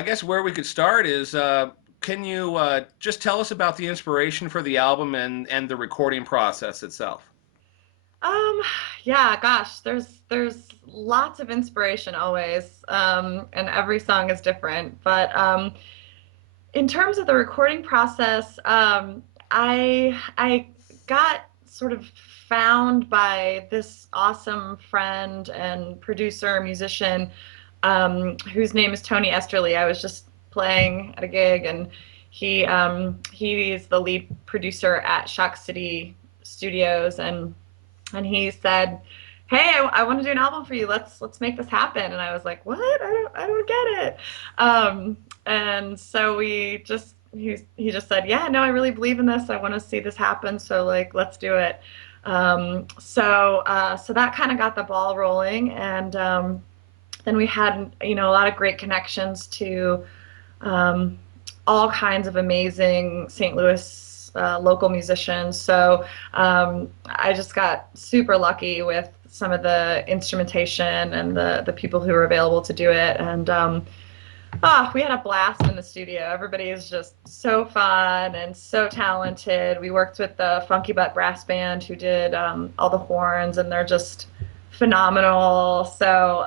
I guess where we could start is, can you just tell us about the inspiration for the album and the recording process itself? Um, yeah, gosh, there's lots of inspiration always, and every song is different. But in terms of the recording process, I got sort of found by this awesome friend and producer, musician, whose name is Tony Esterly. I was just playing at a gig, and he is the lead producer at Shock City Studios, and he said, "Hey, I want to do an album for you. Let's make this happen." And I was like, "What? I don't get it." And so he just said, "Yeah, no, I really believe in this. I want to see this happen. So like, let's do it." So that kind of got the ball rolling, and then we had a lot of great connections to um, all kinds of amazing St. Louis local musicians. So I just got super lucky with some of the instrumentation and the people who were available to do it. And we had a blast in the studio. Everybody is just so fun and so talented. We worked with the Funky Butt Brass Band who did all the horns, and they're just phenomenal. So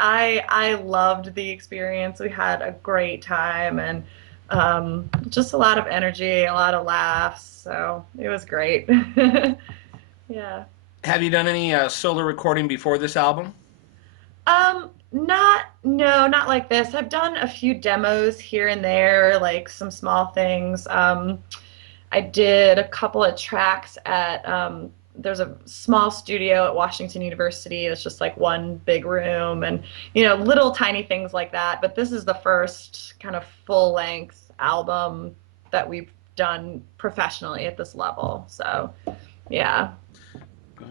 I loved the experience. We had a great time, and just a lot of energy, a lot of laughs. So it was great. Yeah. Have you done any solo recording before this album? No, not like this. I've done a few demos here and there, like some small things. I did a couple of tracks at there's a small studio at Washington University. It's just like one big room, and little tiny things like that. But this is the first kind of full length album that we've done professionally at this level. So, yeah.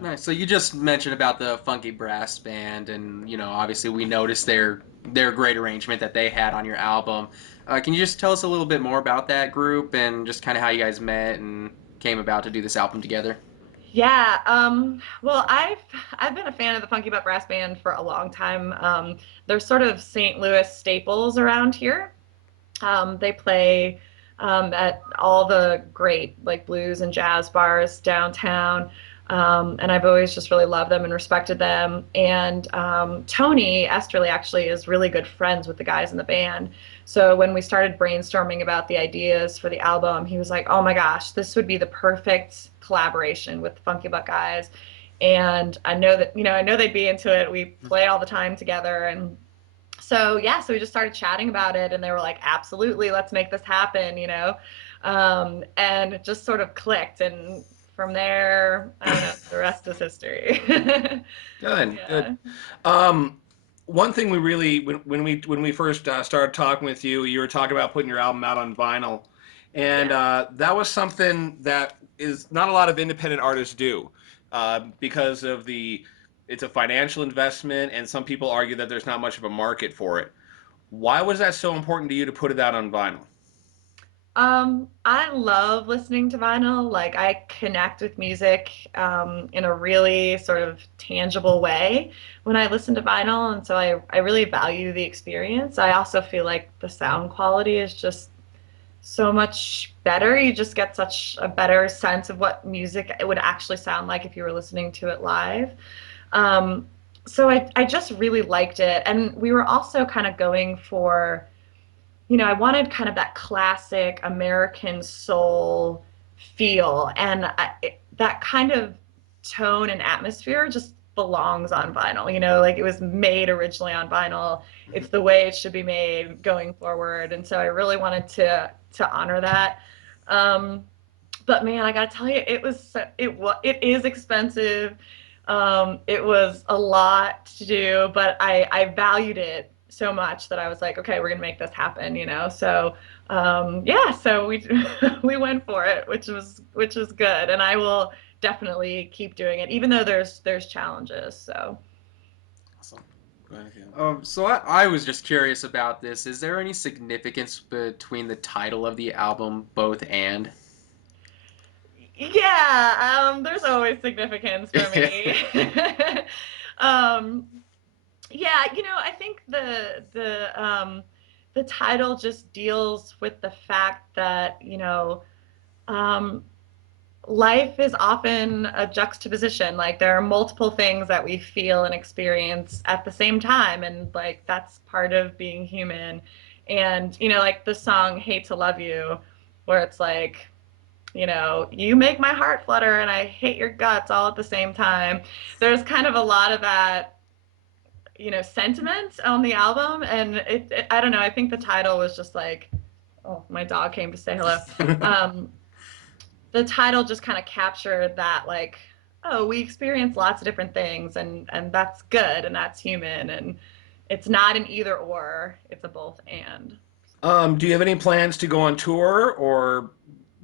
Nice. So you just mentioned about the Funky Brass Band, and obviously we noticed their great arrangement that they had on your album. Can you just tell us a little bit more about that group and just kind of how you guys met and came about to do this album together? Yeah, well, I've been a fan of the Funky Butt Brass Band for a long time. They're sort of St. Louis staples around here. They play at all the great like blues and jazz bars downtown. And I've always just really loved them and respected them. And Tony Esterly actually is really good friends with the guys in the band. So when we started brainstorming about the ideas for the album, he was like, "Oh my gosh, this would be the perfect collaboration with the Funky Butt guys." And I know that, I know they'd be into it. We play all the time together. And so, yeah, so we just started chatting about it, and they were like, "Absolutely, let's make this happen." And it just sort of clicked. And from there, I don't know, the rest is history. Good, good. Yeah. Um, One thing we really, when we first started talking with you, you were talking about putting your album out on vinyl, and Yeah. that was something that is not a lot of independent artists do, because of it's a financial investment, and some people argue that there's not much of a market for it. Why was that so important to you to put it out on vinyl? I love listening to vinyl. Like I connect with music in a really sort of tangible way when I listen to vinyl, and so I really value the experience. I also feel like the sound quality is just so much better. You just get such a better sense of what music it would actually sound like if you were listening to it live. Um, so I just really liked it, and we were also kind of going for I wanted kind of that classic American soul feel, and that kind of tone and atmosphere just belongs on vinyl. Like it was made originally on vinyl. It's the way it should be made going forward, and so I really wanted to honor that. Um, but man, I gotta tell you, it is expensive. It was a lot to do, but I valued it so much that I was like, okay, we're gonna make this happen. So yeah, so we we went for it, which was good, and I will definitely keep doing it, even though there's challenges. So Awesome. Go ahead, yeah. So I was just curious about this. Is there any significance between the title of the album, Both and? yeah, there's always significance for me. um, Yeah, I think the the title just deals with the fact that, um, life is often a juxtaposition. Like there are multiple things that we feel and experience at the same time, and like that's part of being human. And like the song "Hate to Love You," where it's like, you make my heart flutter and I hate your guts all at the same time. There's kind of a lot of that, sentiment on the album, and I don't know. I think the title was just like, oh, my dog came to say hello. Um, the title just kind of captured that, like, oh, we experience lots of different things, and that's good, and that's human, and it's not an either or, it's a both and. Do you have any plans to go on tour or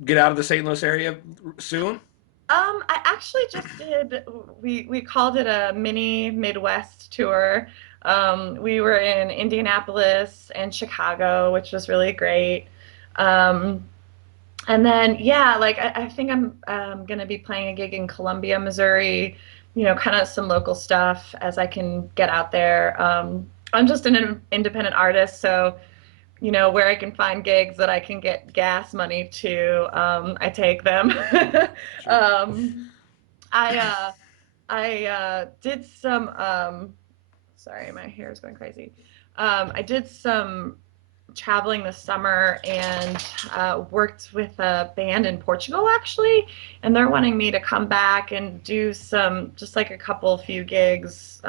get out of the St. Louis area soon? I actually just did. We called it a mini Midwest tour. We were in Indianapolis and Chicago, which was really great. Um, And then, yeah, like I think I'm going to be playing a gig in Columbia, Missouri, kind of some local stuff as I can get out there. I'm just an independent artist, so, where I can find gigs that I can get gas money to, I take them. Sure. um, I did some, sorry, my hair is going crazy. I did some traveling this summer and worked with a band in Portugal actually, and they're wanting me to come back and do some, just like a couple few gigs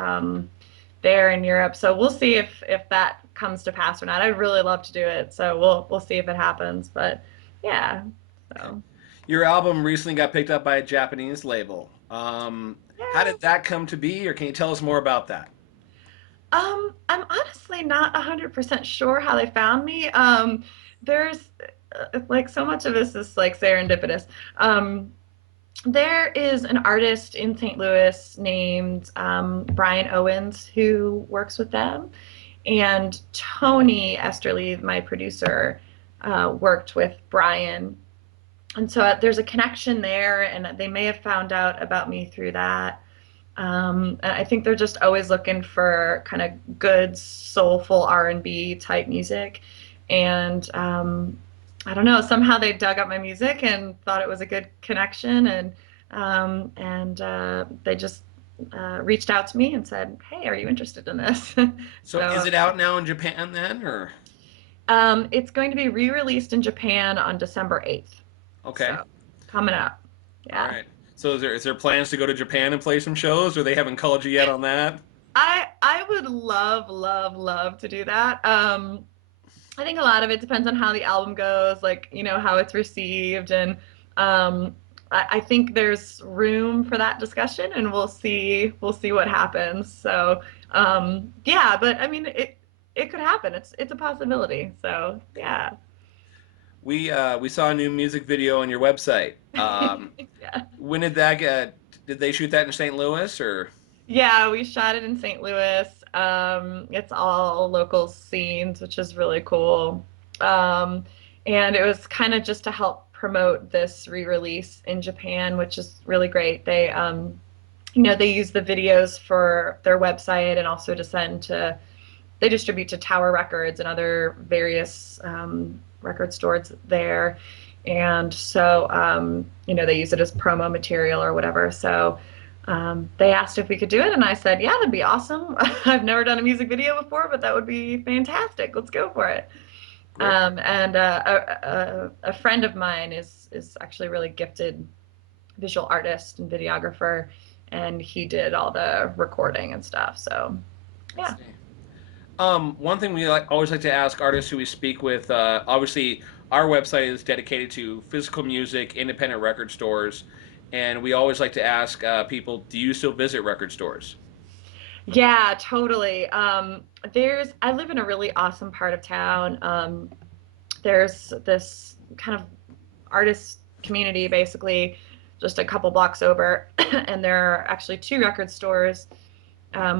there in Europe. So we'll see if that comes to pass or not. I'd really love to do it, so we'll see if it happens. But yeah, Okay. so Your album recently got picked up by a Japanese label. How yeah. did that come to be, or can you tell us more about that? I'm honestly not 100% sure how they found me. There's like so much of this is like serendipitous. Um, there is an artist in St. Louis named Brian Owens who works with them, and Tony Esterly, my producer, worked with Brian. And so there's a connection there, and they may have found out about me through that. And I think they're just always looking for kind of good soulful R&B type music. And I don't know, somehow they dug up my music and thought it was a good connection, and they just reached out to me and said, "Hey, are you interested in this?" So is So it out now in Japan then, or it's going to be re-released in Japan on December 8th. okay? So coming up. All Yeah. right. So is there plans to go to Japan and play some shows, or they haven't called you yet on that? I would love, love, love to do that. I think a lot of it depends on how the album goes, like, how it's received, and um, I think there's room for that discussion, and we'll see what happens. So, yeah, but I mean, it could happen. It's a possibility. So, yeah. We saw a new music video on your website. Yeah. When did that get? Did they shoot that in St. Louis or? Yeah, we shot it in St. Louis. It's all local scenes, which is really cool. Um, and it was kind of just to help promote this re-release in Japan, which is really great. They use the videos for their website and also to they distribute to Tower Records and other various record stores there. And so, they use it as promo material or whatever. So, they asked if we could do it, and I said, "Yeah, that'd be awesome. I've never done a music video before, but that would be fantastic. Let's go for it." Great. And a friend of mine is actually a really gifted visual artist and videographer, and he did all the recording and stuff. So, I yeah. see. One thing we always like to ask artists who we speak with. Obviously, our website is dedicated to physical music, independent record stores, and we always like to ask people, do you still visit record stores? Yeah, totally. I live in a really awesome part of town. There's this kind of artist community basically just a couple blocks over, and there are actually two record stores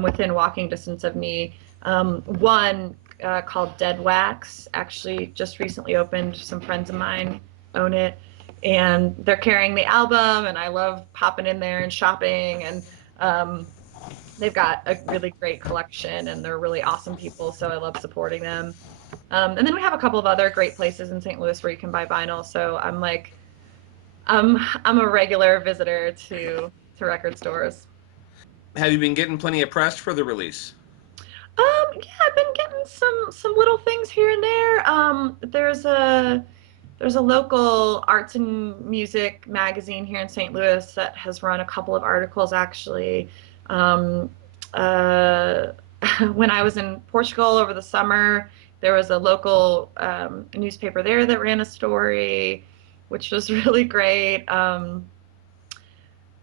within walking distance of me. One called Dead Wax actually just recently opened. Some friends of mine own it, and they're carrying the album, and I love popping in there and shopping. And they've got a really great collection and they're really awesome people, so I love supporting them. And then we have a couple of other great places in St. Louis where you can buy vinyl. So I'm a regular visitor to record stores. Have you been getting plenty of press for the release? Yeah, I've been getting some little things here and there. There's a local arts and music magazine here in St. Louis that has run a couple of articles actually. Um, uh, when I was in Portugal over the summer, there was a local newspaper there that ran a story, which was really great.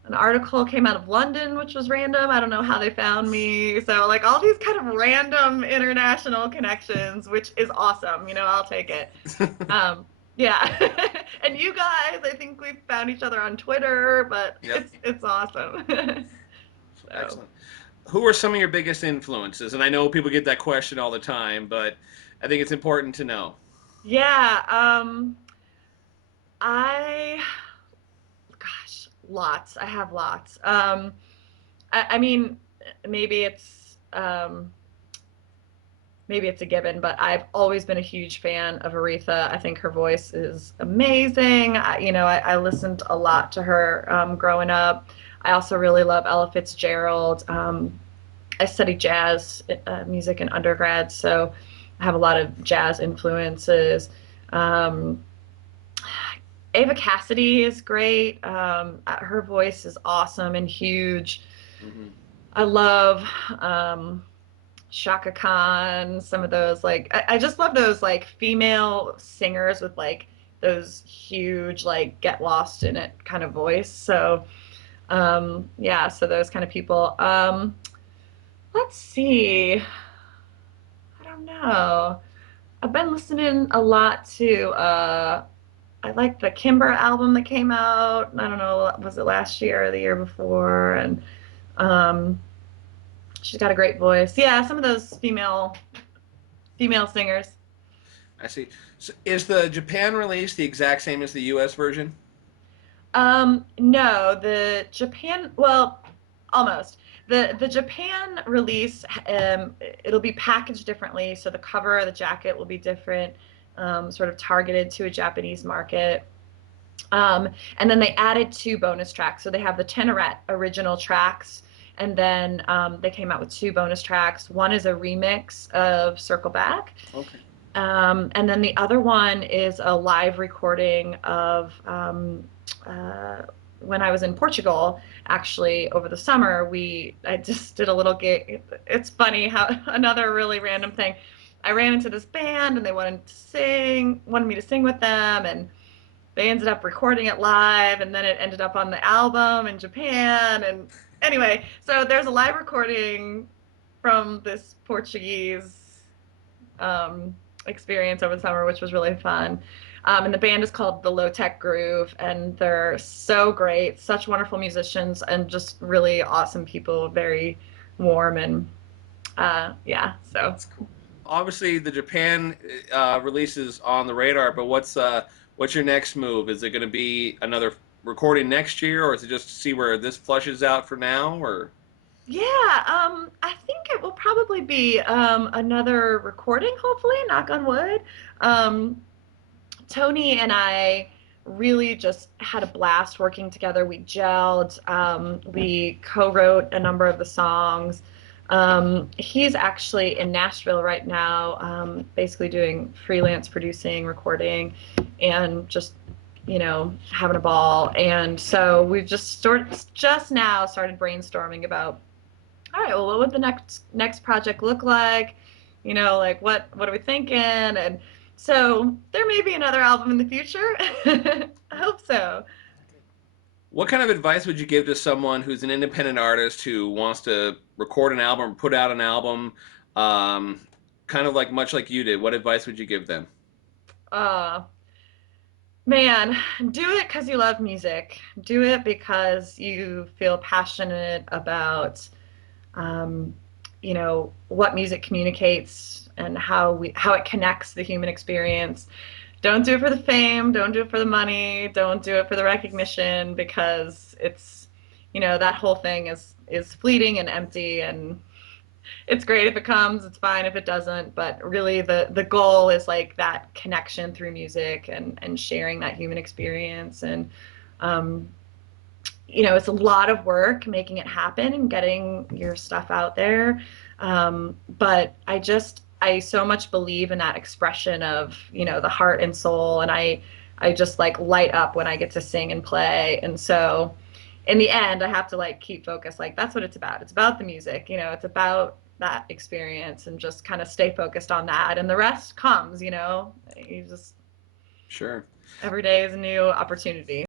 An article came out of London, which was random. I don't know how they found me. So, like, all these kind of random international connections, which is awesome. I'll take it. Um, yeah. And you guys, I think we found each other on Twitter, but Yep. it's awesome. So, Excellent. Who are some of your biggest influences? And I know people get that question all the time, but I think it's important to know. yeah, I, gosh, lots. I have lots. I mean, maybe it's, maybe it's a given, but I've always been a huge fan of Aretha. I think her voice is amazing. I listened a lot to her growing up. I also really love Ella Fitzgerald. I studied jazz music in undergrad, so I have a lot of jazz influences. Um, Ava Cassidy is great. Her voice is awesome and huge. Hmm. I love Shaka Khan, some of those I just love those like female singers with like those huge like get lost in it kind of voice. So yeah, so those kind of people. Let's see. I don't know. I've been listening a lot to I like the Kimber album that came out. I don't know, was it last year or the year before? And um she's got a great voice. Yeah, some of those female singers. I see. So is the Japan release the exact same as the U.S. version? No, the Japan, well, almost. The Japan release, it'll be packaged differently, so the cover, the jacket will be different, sort of targeted to a Japanese market. And then they added two bonus tracks. So they have the 10 original tracks, and then they came out with two bonus tracks. One is a remix of Circle Back, Okay. and then the other one is a live recording of when I was in Portugal. Actually, over the summer, I just did a little gig. It's funny how another really random thing. I ran into this band and they wanted me to sing with them, and they ended up recording it live, and then it ended up on the album in Japan. And anyway, so there's a live recording from this Portuguese um, experience over the summer, which was really fun. And the band is called the Low Tech Groove, and they're so great, such wonderful musicians, and just really awesome people, very warm and yeah. So That's cool. Obviously, the Japan release is on the radar, but what's your next move? Is it going to be another recording next year, or is it just to see where this flushes out for now? Or yeah, I think it will probably be another recording, hopefully, knock on wood. Um, Tony and I really just had a blast working together. We gelled, we co-wrote a number of the songs. He's actually in Nashville right now, basically doing freelance producing, recording, and just having a ball. And so we've just now started brainstorming about, all right, well, what would the next project look like? Like what are we thinking? And so there may be another album in the future. I hope so. what kind of advice would you give to someone who's an independent artist who wants to record an album, put out an album, um, kind of like much like you did? What advice would you give them? Uh, Man, do it because you love music. Do it because you feel passionate about, um, what music communicates and how it connects the human experience. Don't do it for the fame, don't do it for the money, don't do it for the recognition, because that whole thing is is fleeting and empty, and it's great if it comes, it's fine if it doesn't, but really the goal is like that connection through music and sharing that human experience. And um, it's a lot of work making it happen and getting your stuff out there. But I so much believe in that expression of, the heart and soul. And I just like light up when I get to sing and play. And so in the end, I have to like keep focused. Like that's what it's about. It's about the music, it's about that experience, and just kind of stay focused on that. And the rest comes, you just, Sure. every day is a new opportunity.